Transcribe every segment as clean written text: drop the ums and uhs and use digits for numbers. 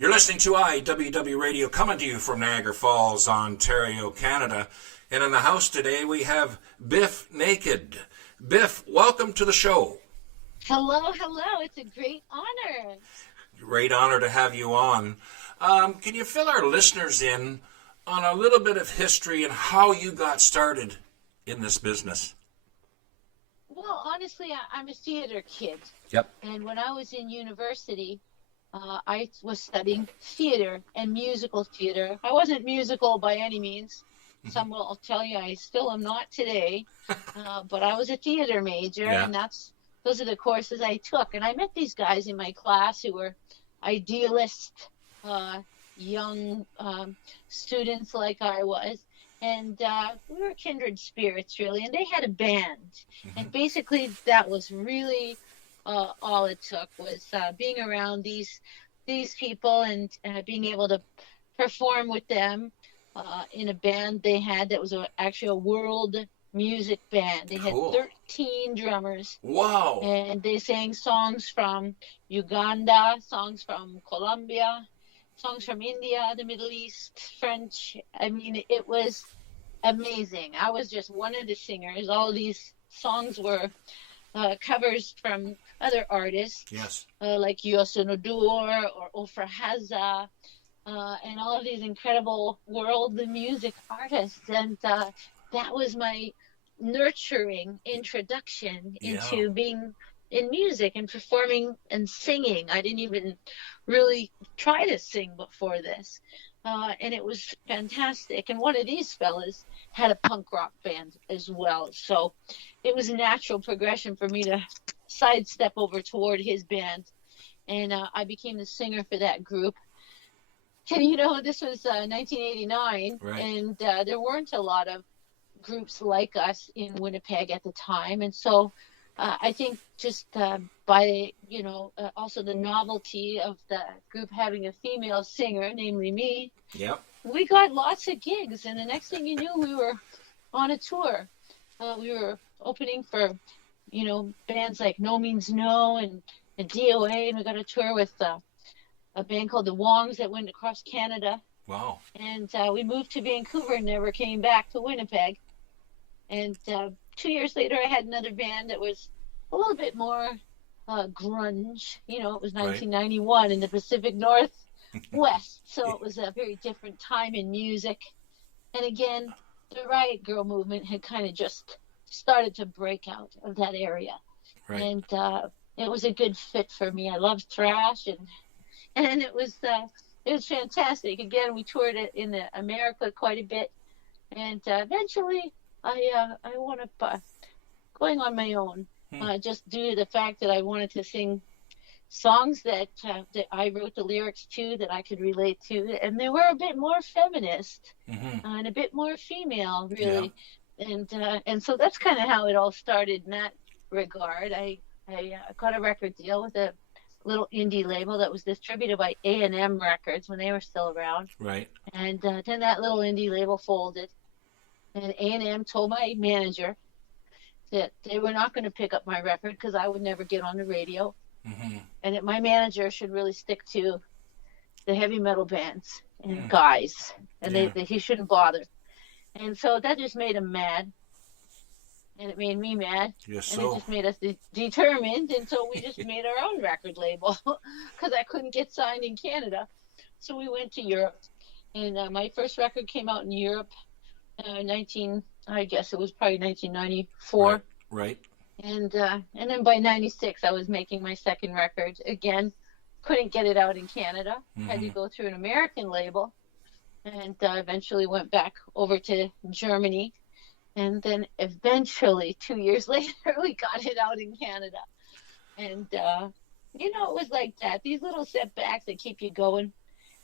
You're listening to IWW Radio, coming to you from Niagara Falls, Ontario, Canada. And in the house today, we have Bif Naked. Bif, welcome to the show. Hello. It's a great honor. Great honor to have you on. Can you fill our listeners in on a little bit of history and how you got started in this business? Well, honestly, I'm a theater kid. Yep. And when I was in university, I was studying theater and musical theater. I wasn't musical by any means. Some will tell you I still am not today. But I was a theater major, and those are the courses I took. And I met these guys in my class who were idealist, young students like I was. And we were kindred spirits, really. And they had a band. And basically that was really all it took was being around these people and being able to perform with them in a band they had that was actually a world music band. They had 13 drummers. Wow. And they sang songs from Uganda, songs from Colombia, songs from India, the Middle East, French. I mean, it was amazing. I was just one of the singers. All these songs were covers from other artists, yes, like Yosunodur or Ofra Haza, and all of these incredible world music artists. And that was my nurturing introduction into being in music and performing and singing. I didn't even really try to sing before this. And it was fantastic. And one of these fellas had a punk rock band as well. So it was a natural progression for me to sidestep over toward his band. And I became the singer for that group. And, this was 1989. Right. And there weren't a lot of groups like us in Winnipeg at the time. And so I think just by, also the novelty of the group having a female singer, namely me, we got lots of gigs. And the next thing you knew, we were on a tour. We were opening for, bands like No Means No and DOA. And we got a tour with a band called the Wongs that went across Canada. Wow. And we moved to Vancouver and never came back to Winnipeg. And 2 years later, I had another band that was a little bit more grunge. It was 1991 in the Pacific Northwest, so it was a very different time in music. And again, the Riot Girl movement had kind of just started to break out of that area. Right. And it was a good fit for me. I loved thrash, and it was fantastic. Again, we toured it in America quite a bit, and eventually I wound up going on my own, just due to the fact that I wanted to sing songs that I wrote the lyrics to that I could relate to, and they were a bit more feminist and a bit more female, really. Yeah. And so that's kind of how it all started in that regard. I got a record deal with a little indie label that was distributed by A&M Records when they were still around. Right. And then that little indie label folded. And A&M told my manager that they were not going to pick up my record because I would never get on the radio. And that my manager should really stick to the heavy metal bands and guys. And that he shouldn't bother. And so that just made him mad. And it made me mad. Yes, and it just made us determined. And so we just made our own record label because I couldn't get signed in Canada. So we went to Europe. And my first record came out in Europe. I guess it was probably 1994. Right. And then by 96, I was making my second record. Again, couldn't get it out in Canada. Had to go through an American label. And eventually went back over to Germany. And then eventually, 2 years later, we got it out in Canada. And, it was like that. These little setbacks that keep you going.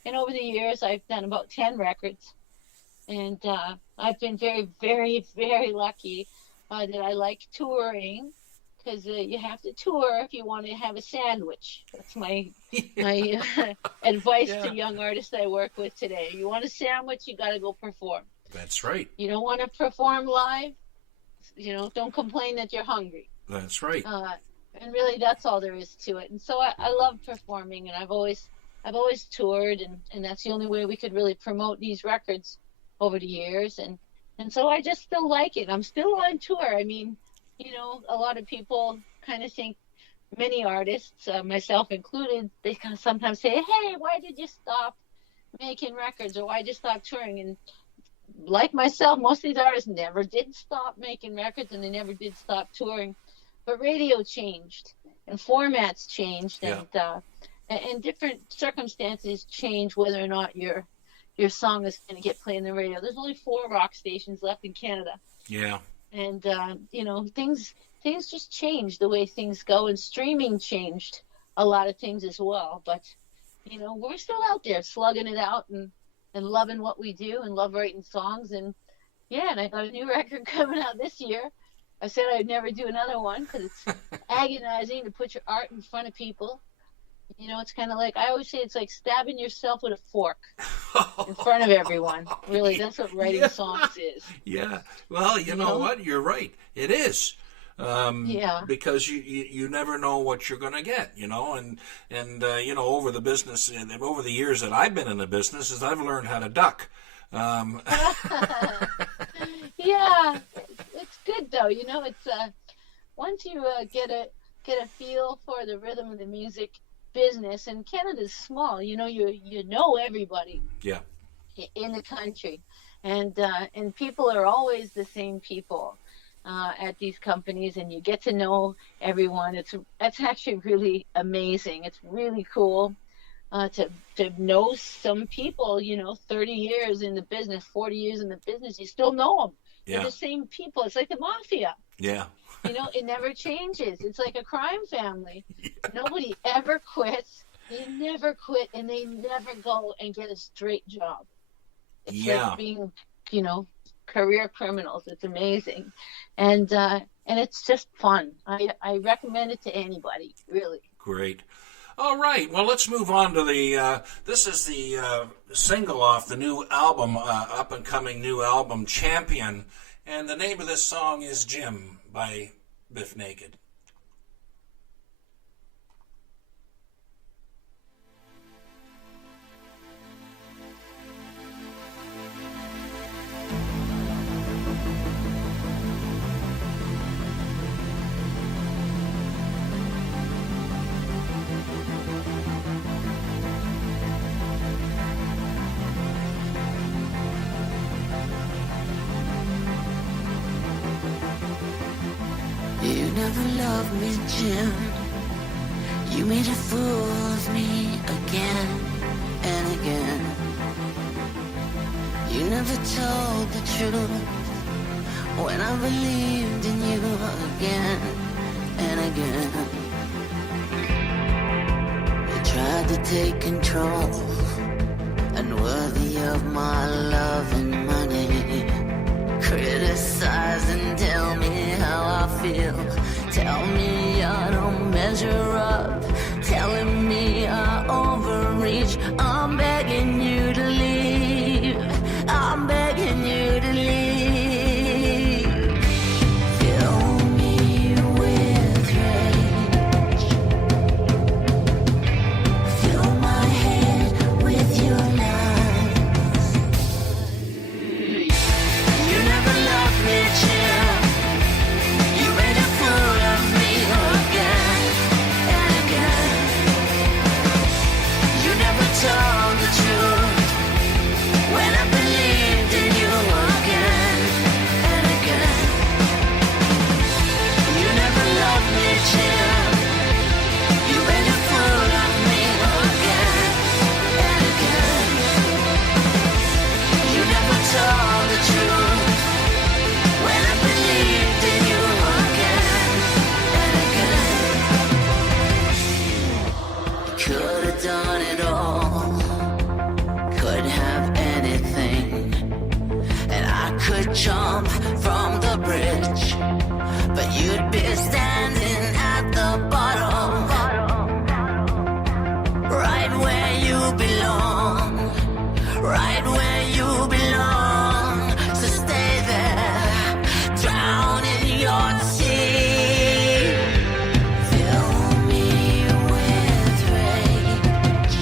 And over the years, I've done about 10 records. And I've been very, very, very lucky that I like touring because you have to tour if you want to have a sandwich. That's my advice to young artists I work with today. You want a sandwich, you got to go perform. That's right. You don't want to perform live, don't complain that you're hungry. That's right. And really, that's all there is to it. And so I love performing, and I've always I've always toured, and that's the only way we could really promote these records over the years. And so I just still like it. I'm still on tour. I mean, a lot of people kind of think, many artists, myself included, they kind of sometimes say, "Hey, why did you stop making records, or why did you stop touring?" And like myself, most of these artists never did stop making records, and they never did stop touring. But radio changed, and formats changed, Yeah. and different circumstances change whether or not your song is going to get played on the radio. There's only 4 rock stations left in Canada. Yeah. And things just change the way things go, and streaming changed a lot of things as well. But we're still out there slugging it out and loving what we do and love writing songs. And yeah, and I got a new record coming out this year. I said I'd never do another one because it's agonizing to put your art in front of people. It's kind of like, I always say, it's like stabbing yourself with a fork in front of everyone. Really, that's what writing songs is. Yeah. Well, you know what? You're right. It is. Yeah. Because you never know what you're going to get, and over the years that I've been in the business, is I've learned how to duck. Yeah, it's good though. It's once you get a feel for the rhythm of the music business, and Canada's small. You know everybody. Yeah. In the country, and people are always the same people at these companies, and you get to know everyone. That's actually really amazing. It's really cool to know some people. 30 years in the business, 40 years in the business, you still know them. Yeah. They're the same people. It's like the mafia. Yeah. It never changes. It's like a crime family. Yeah. Nobody ever quits. They never quit, and they never go and get a straight job. It's like being, career criminals. It's amazing. And it's just fun. I recommend it to anybody, really. Great. All right. Well, let's move on to this is the single off the new album, up and coming new album, Champion. And the name of this song is Jim by Bif Naked. You never loved me, Jim. You made a fool of me again and again. You never told the truth when I believed in you again and again. You tried to take control, unworthy of my love and money. Criticize and tell me how I feel. Tell me I don't measure up. Telling me I overreach. I'm begging you to leave. I'm begging you to leave. Fill me with rage. Fill my head with your lies. You never loved me, Jim. You made a fool of me again and again. You never told the truth when I believed in you again and again. You never loved me, Jim. You made a fool of me again and again. You never told the truth when I believed in you again and again. Could have done it all, could have anything, and I could jump from the bridge, but you'd be standing at the bottom, right where you belong, right where you belong. So stay there, drown in your sea. Fill me with rage.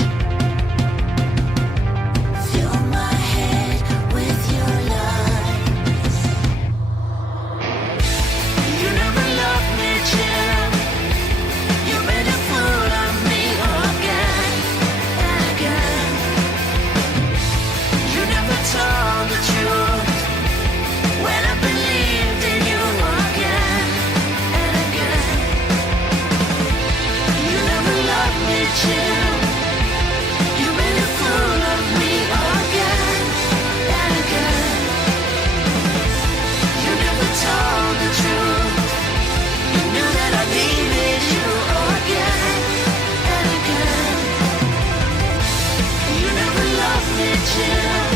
Jim.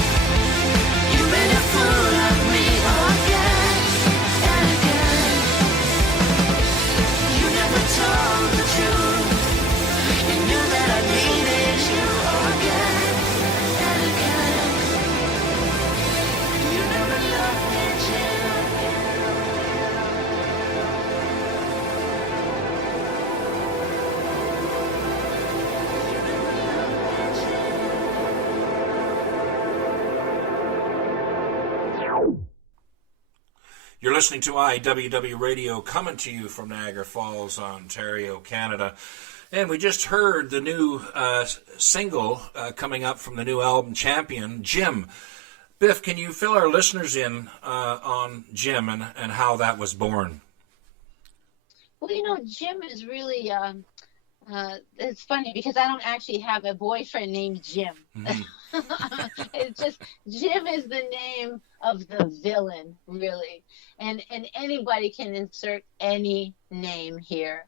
You made a fool of me again and again. You never told the truth. You knew that I needed you again and again. You never loved me, Jim. You're listening to IWW Radio, coming to you from Niagara Falls, Ontario, Canada. And we just heard the new single coming up from the new album, Champion, Jim. Biff, can you fill our listeners in on Jim and how that was born? Well, you know, Jim is really, it's funny because I don't actually have a boyfriend named Jim. Mm-hmm. It's just, Jim is the name of the villain, really. And anybody can insert any name here,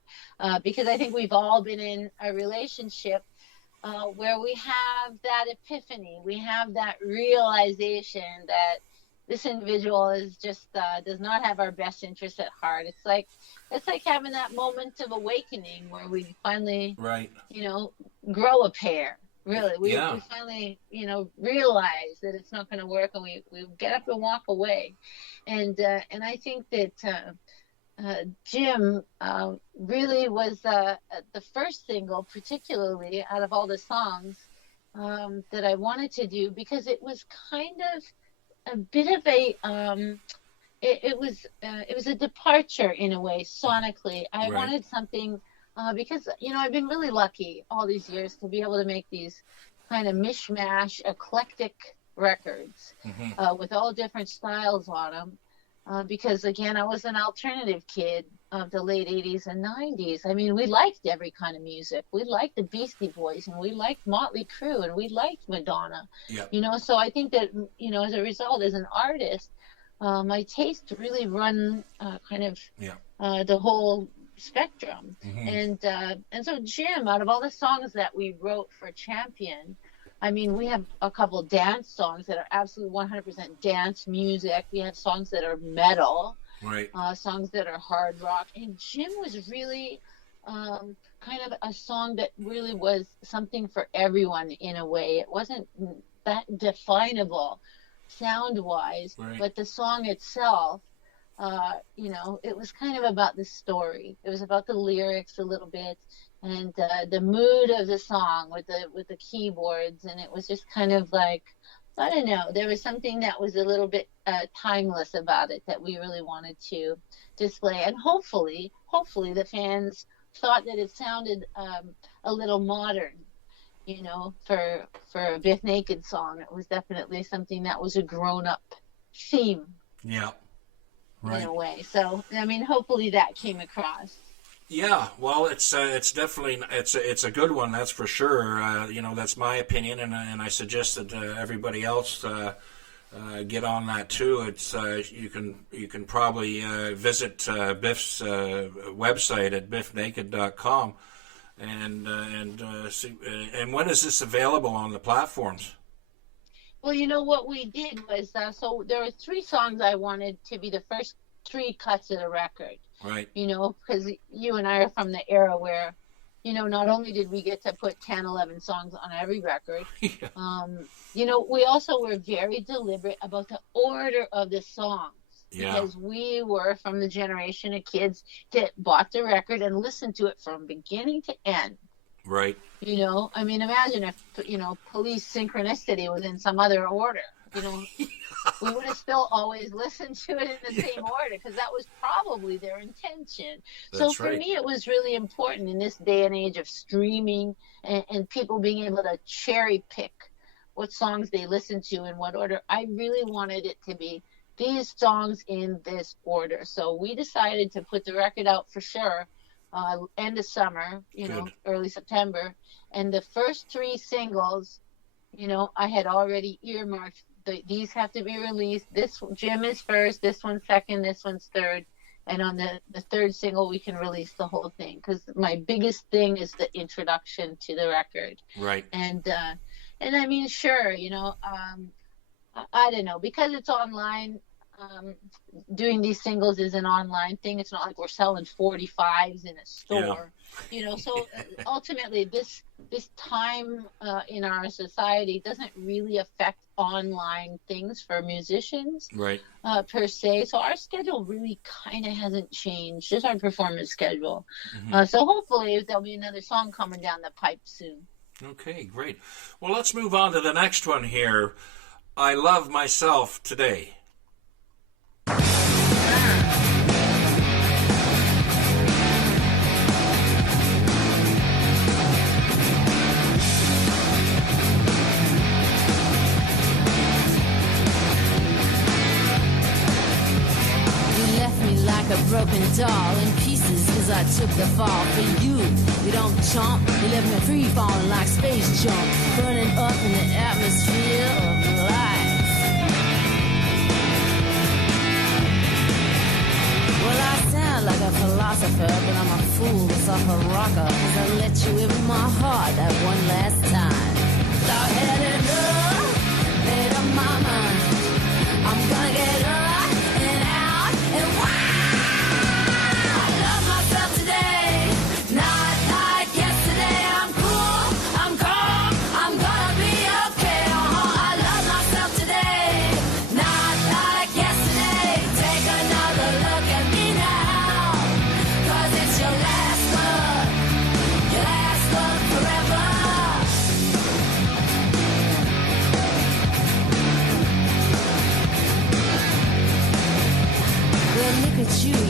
because I think we've all been in a relationship where we have that epiphany, we have that realization that this individual is just does not have our best interests at heart. It's like having that moment of awakening where we finally, you know, grow a pair. Really, we finally, you know, realize that it's not going to work, and we get up and walk away. And I think that Jim really was the first single, particularly out of all the songs that I wanted to do, because it was kind of a bit of a it was a departure in a way sonically. I wanted something because, you know, I've been really lucky all these years to be able to make these kind of mishmash eclectic records with all different styles on them. Because again, I was an alternative kid of the late 80s and 90s. I mean, we liked every kind of music. We liked the Beastie Boys, and we liked Motley Crue, and we liked Madonna. Yep. You know, so I think that, you know, as a result, as an artist, my taste really run kind of the whole spectrum. And so Jim, out of all the songs that we wrote for Champion, I mean, we have a couple dance songs that are absolutely 100% dance music. We have songs that are metal, songs that are hard rock. And Jim was really kind of a song that really was something for everyone in a way. It wasn't that definable sound-wise, but the song itself, you know, it was kind of about the story. It was about the lyrics a little bit, and the mood of the song with the keyboards, and it was just kind of like, I don't know, there was something that was a little bit timeless about it that we really wanted to display, and hopefully the fans thought that it sounded a little modern, you know, for a Bif Naked song. It was definitely something that was a grown-up theme. Yeah. In a way. So, I mean, hopefully that came across. Yeah, well, it's definitely it's a good one, that's for sure. You know, that's my opinion, and I suggest that everybody else get on that too. It's you can probably visit Bif's website at bifnaked.com, and see. And when is this available on the platforms? Well, you know, what we did was, so there were 3 songs I wanted to be the first 3 cuts of the record. Right. You know, because you and I are from the era where, you know, not only did we get to put 10, 11 songs on every record, you know, we also were very deliberate about the order of the songs. Yeah. Because we were from the generation of kids that bought the record and listened to it from beginning to end. Right. You know, I mean, imagine if, you know, Police Synchronicity was in some other order. You know, we would have still always listened to it in the same order, because that was probably their intention. So for me, it was really important in this day and age of streaming and people being able to cherry pick what songs they listen to in what order. I really wanted it to be these songs in this order. So we decided to put the record out for sure. End of summer, you know, early September. And the first 3 singles, you know, I had already earmarked. These have to be released. This Jim is first, this one's second, this one's third. And on the 3rd single, we can release the whole thing. Because my biggest thing is the introduction to the record. Right. And And I mean, sure, I don't know, because it's online. Um, Doing these singles is an online thing. It's not like we're selling 45s in a Yeah. store, So ultimately, this time in our society doesn't really affect online things for musicians Right. per se. So our schedule really kind of hasn't changed, just our performance schedule. Hmm. So hopefully there'll be another song coming down the pipe soon. Okay, great. Well, let's move on to the next one here. I Love Myself Today. Like a broken doll in pieces as I took the fall for you. You don't jump, you left me free falling like space jump, burning up in the atmosphere of life. Well, I sound like a philosopher, but I'm a fool, a suffer rocker, cause I let you in my heart that one last time. So headed up, made up my mind, I'm gonna get up and out and wild.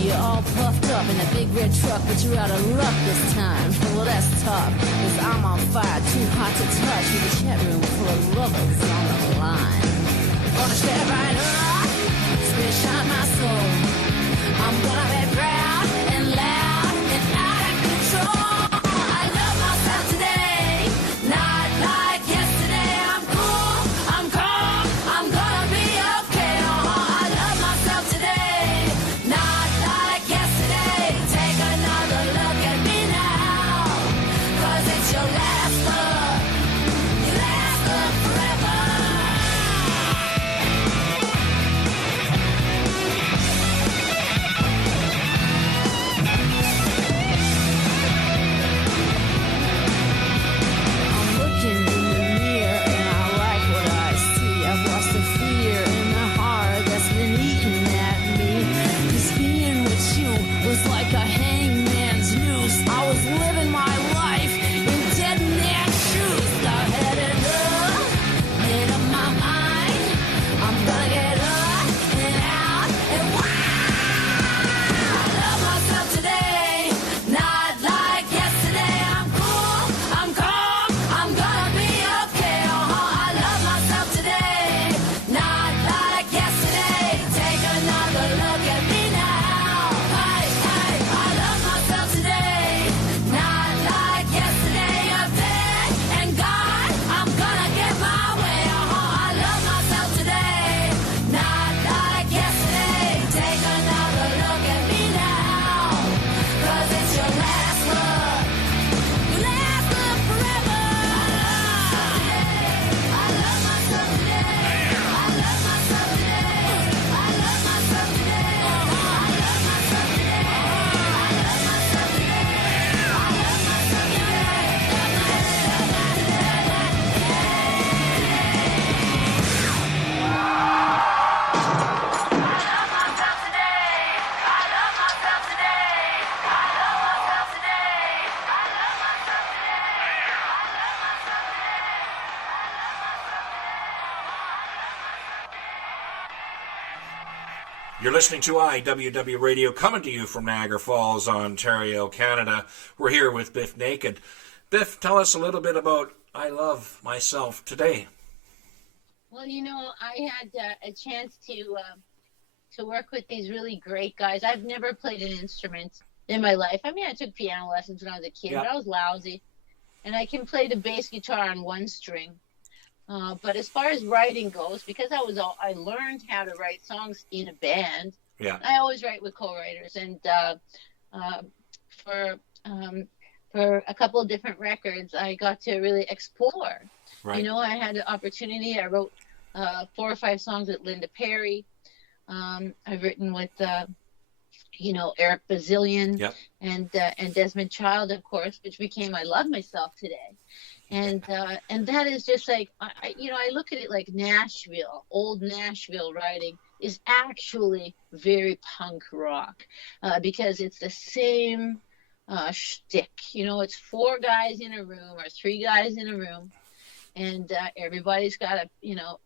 You're all puffed up in a big red truck, but you're out of luck this time. Well, that's tough, cause I'm on fire, too hot to touch, with a chat room full of lovers on the line. Gonna step right up, squish out my soul. I'm gonna be proud and loud and out of control. I love myself today, not like yesterday. I'm cool, I'm calm, I'm gonna be okay. I love myself today, not like yesterday. Take another look at me now, cause it's your last look, your last look forever. I'm looking in the mirror and I like what I see. I've lost the fear in the heart that's been eating at me. 'Cause being with you was like a hangman's noose. I was living my life in dead man's shoes. I had it up, made up my mind. I'm gonna get up and out and wild. I love myself today, not like yesterday. I'm cool, I'm calm, I'm gonna be okay. I love myself today, not like yesterday. Take another look at me now. Hey, hey, I love myself today, not like yesterday. You're dead and gone, I'm gonna get my way. I love myself today, not like yesterday. Take another look at me now, cause it's your last look, your last look forever. I love myself today, I love myself today, I love myself today, I love myself today, I love myself today, I love myself You're listening to IWW Radio, coming to you from Niagara Falls, Ontario, Canada. We're here with Bif Naked. Bif, tell us a little bit about I Love Myself Today. Well, I had a chance to work with these really great guys. I've never played an instrument in my life. I mean, I took piano lessons when I was a kid, Yeah. but I was lousy. And I can play the bass guitar on one string. But as far as writing goes, because I learned how to write songs in a band. Yeah. I always write with co-writers, and for a couple of different records, I got to really explore Right. You know, I had the opportunity. I wrote 4 or 5 songs with Linda Perry. I've written with Eric Bazillion Yep. and Desmond Child, of course, which became "I Love Myself Today," and that is just like I look at it like Nashville, old Nashville writing is actually very punk rock because it's the same shtick. You know, it's 4 guys in a room or 3 guys in a room. And everybody's got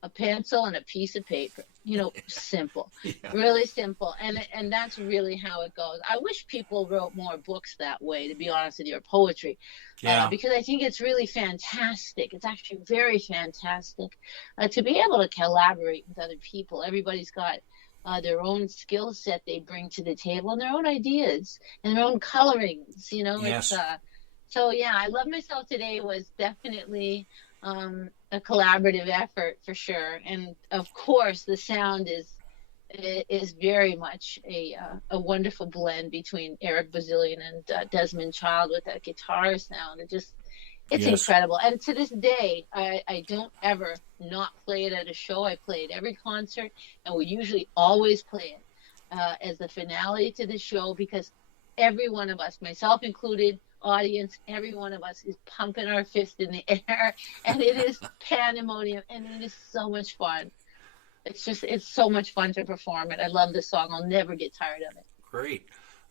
a pencil and a piece of paper. You know, simple, Yeah. really simple, and that's really how it goes. I wish people wrote more books that way, to be honest with you, or poetry, Yeah. because I think it's really fantastic. It's actually very fantastic to be able to collaborate with other people. Everybody's got their own skill set they bring to the table, and their own ideas and their own colorings. You know, Yes. so yeah, I Love Myself Today was definitely a collaborative effort for sure, and of course the sound is very much a wonderful blend between Eric Bazillion and Desmond Child with that guitar sound. It's Yes. incredible, and to this day I don't ever not play it at a show. I play it every concert, and we usually always play it as the finale to the show, because every one of us, myself included, audience, every one of us is pumping our fist in the air, and it is pandemonium, and it is so much fun. It's so much fun to perform it. I love this song. I'll never get tired of it. Great.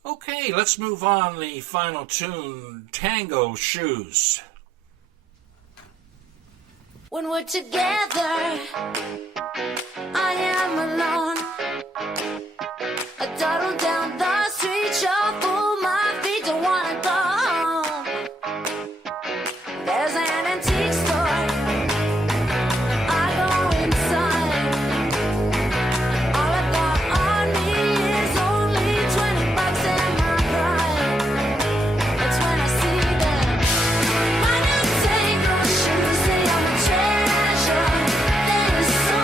Okay, let's move on. The final tune, Tango Shoes. When we're together, I am alone. I dawdle down the street, shuffle my feet, don't wanna go home. There's an antique store, I go inside. All I've got on me is only $20 and my pride. That's when I see them. My new tango shoes, say I'm a treasure. They're so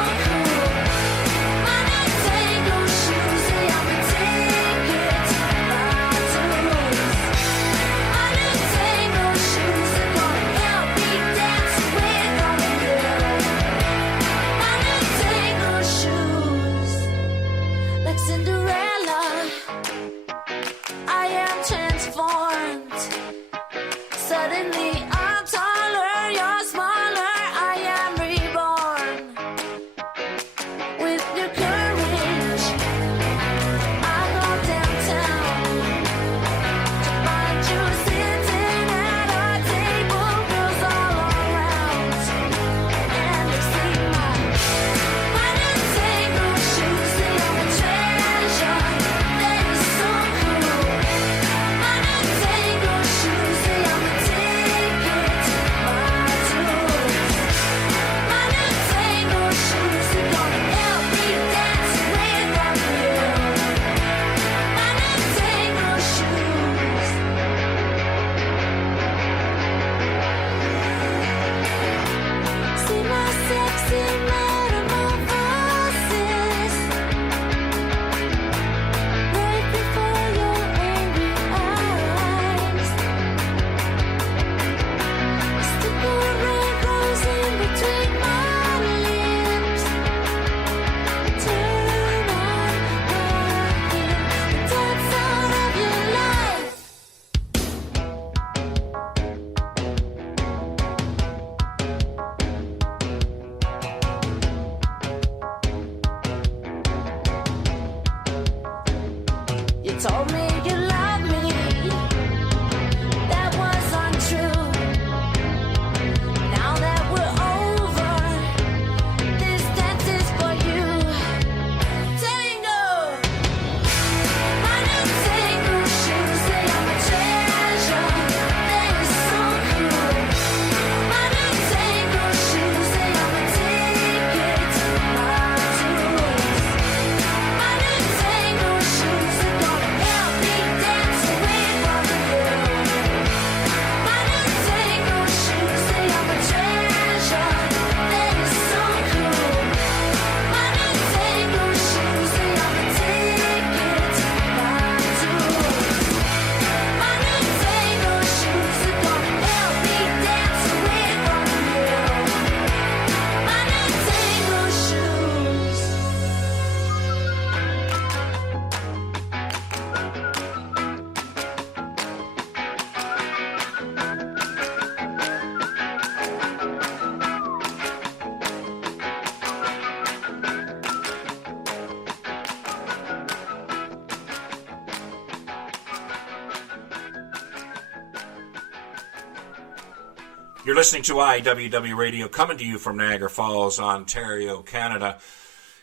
You're listening to IWW Radio, coming to you from Niagara Falls, Ontario, Canada.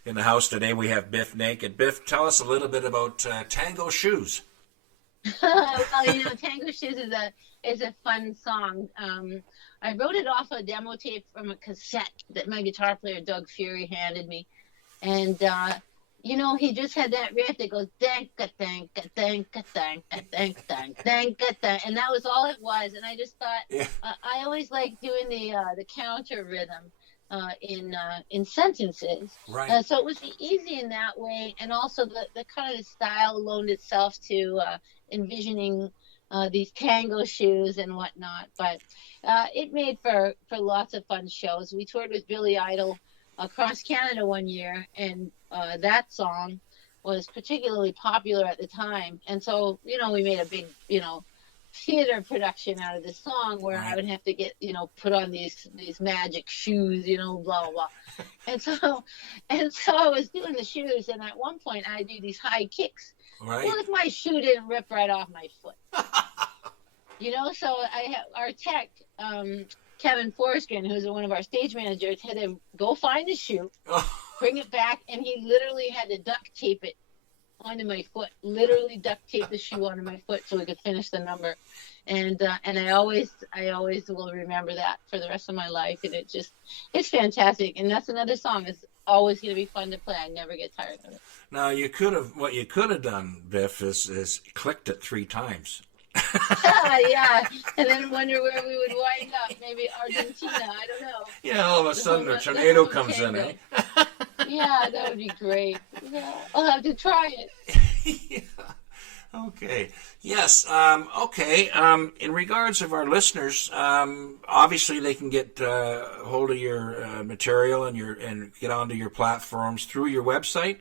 In the house today, we have Bif Naked. Bif, tell us a little bit about Tango Shoes. Well, Tango Shoes is a fun song. I wrote it off a demo tape from a cassette that my guitar player Doug Fury handed me, and he just had that riff that goes danka danka danka danka danka danka danka, and that was all it was. And I just thought, I always like doing the counter rhythm in sentences, right? So it was easy in that way, and also the kind of style loaned itself to envisioning these tango shoes and whatnot. But it made for lots of fun shows. We toured with Billy Idol across Canada one year, and that song was particularly popular at the time. And so, we made a big, theater production out of this song where I would have to get, put on these magic shoes, blah, blah, blah. And so I was doing the shoes, and at one point I do these high kicks. Right. Well, if my shoe didn't rip right off my foot. So I have our tech, Kevin Forsgren, who's one of our stage managers, had to go find the shoe, bring it back, and he literally had to duct tape it onto my foot. Literally duct tape the shoe onto my foot so we could finish the number. And I always will remember that for the rest of my life. And it's fantastic. And that's another song. It's always going to be fun to play. I never get tired of it. Now what you could have done, Biff, is clicked it 3 times. Yeah, and then wonder where we would wind up. Maybe Argentina. I don't know. Yeah, all of a sudden a tornado comes in, eh? Yeah, that would be great. Yeah, I'll have to try it. Yeah. Okay. Yes. Okay. In regards of our listeners, obviously they can get hold of your material and get onto your platforms through your website.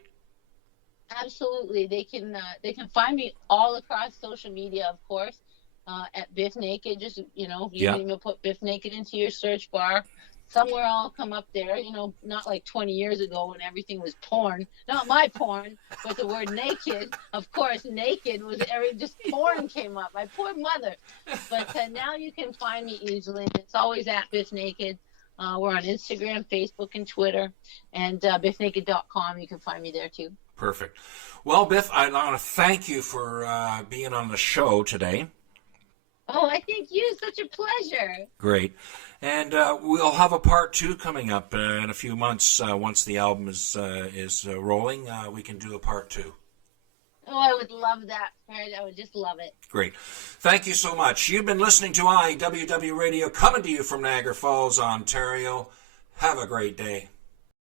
Absolutely, they can find me all across social media, of course, at Bif Naked. Just you can even put Bif Naked into your search bar. Somewhere I'll come up there. Not like 20 years ago when everything was porn. Not my porn, but the word naked. Of course, naked was just porn came up. My poor mother. But now you can find me easily. It's always at Bif Naked. We're on Instagram, Facebook, and Twitter, and bifnaked.com. You can find me there too. Perfect. Well, Bif, I want to thank you for being on the show today. Oh, I thank you. Such a pleasure. Great. And we'll have a part 2 coming up in a few months. Once the album is rolling, we can do a part 2. Oh, I would love that, Fred. I would just love it. Great. Thank you so much. You've been listening to IWW Radio, coming to you from Niagara Falls, Ontario. Have a great day.